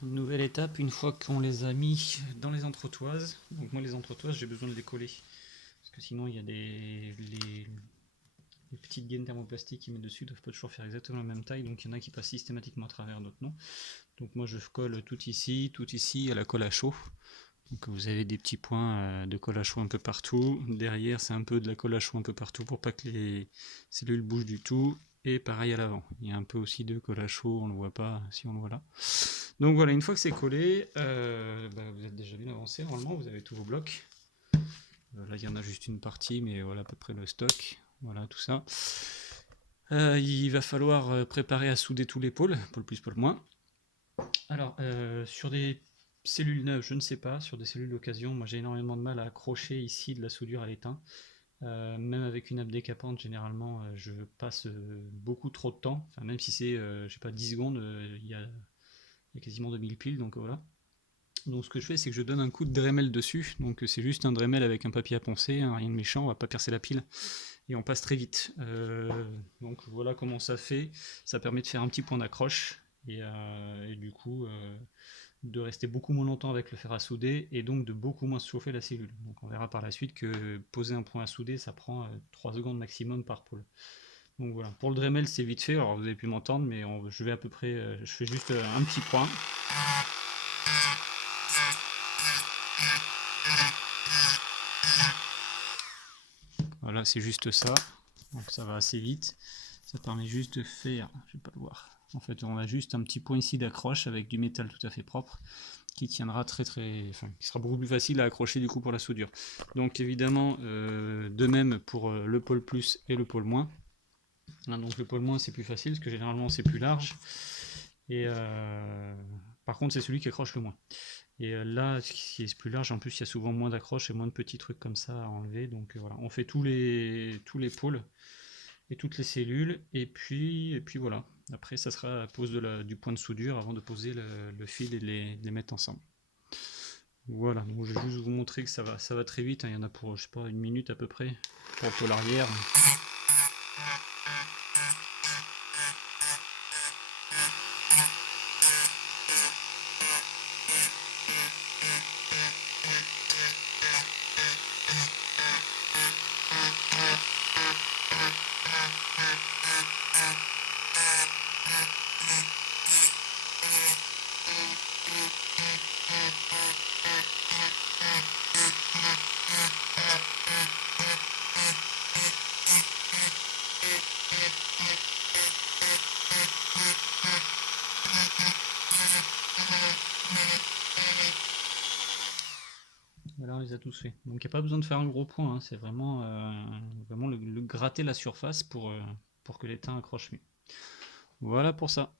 Nouvelle étape, une fois qu'on les a mis dans les entretoises. Donc moi les entretoises j'ai besoin de les coller. Parce que sinon il y a les petites gaines thermoplastiques qui mettent dessus, ne doivent pas toujours faire exactement la même taille. Donc il y en a qui passent systématiquement à travers, d'autres non. Donc moi je colle tout ici à la colle à chaud. Donc vous avez des petits points de colle à chaud un peu partout. Derrière c'est un peu de la colle à chaud un peu partout pour pas que les cellules bougent du tout. Et pareil à l'avant. Il y a un peu aussi de colle à chaud, on ne le voit pas si on le voit là. Donc voilà, une fois que c'est collé, vous êtes déjà bien avancé normalement, vous avez tous vos blocs. Là il y en a juste une partie, mais voilà à peu près le stock. Voilà tout ça. Il va falloir préparer à souder tous les pôles, pôle plus, pôle moins. Alors, sur des cellules neuves, je ne sais pas. Sur des cellules d'occasion, moi j'ai énormément de mal à accrocher ici de la soudure à l'étain. Même avec une nappe décapante, généralement, je passe beaucoup trop de temps. Enfin, même si c'est, je sais pas, 10 secondes, il y a quasiment 2000 piles, donc voilà. Donc ce que je fais, c'est que je donne un coup de Dremel dessus. Donc c'est juste un Dremel avec un papier à poncer, hein, rien de méchant, on va pas percer la pile. Et on passe très vite. Donc voilà comment ça fait. Ça permet de faire un petit point d'accroche. Et du coup, de rester beaucoup moins longtemps avec le fer à souder et donc de beaucoup moins se chauffer la cellule. Donc on verra par la suite que poser un point à souder, ça prend 3 secondes maximum par pôle. Donc voilà, pour le Dremel c'est vite fait, alors vous avez pu m'entendre, mais je vais à peu près, je fais juste un petit point. Voilà, c'est juste ça. Donc ça va assez vite. Ça permet juste de faire, je vais pas le voir. En fait, on a juste un petit point ici d'accroche avec du métal tout à fait propre qui tiendra qui sera beaucoup plus facile à accrocher du coup pour la soudure. Donc évidemment, de même pour le pôle plus et le pôle moins. Hein, donc le pôle moins c'est plus facile parce que généralement c'est plus large. Et par contre c'est celui qui accroche le moins. Et là, ce qui est plus large, en plus il y a souvent moins d'accroches et moins de petits trucs comme ça à enlever. Donc voilà, on fait tous les pôles et toutes les cellules. Et puis voilà. Après, ça sera la pose du point de soudure avant de poser le fil et les mettre ensemble. Voilà, donc je vais juste vous montrer que ça va très vite. Hein. Il y en a pour, je sais pas, une minute à peu près pour le pôle arrière. Voilà, on les a tous fait. Donc il n'y a pas besoin de faire un gros point. Hein. C'est vraiment, vraiment le gratter la surface pour que l'étain accroche mieux. Voilà pour ça.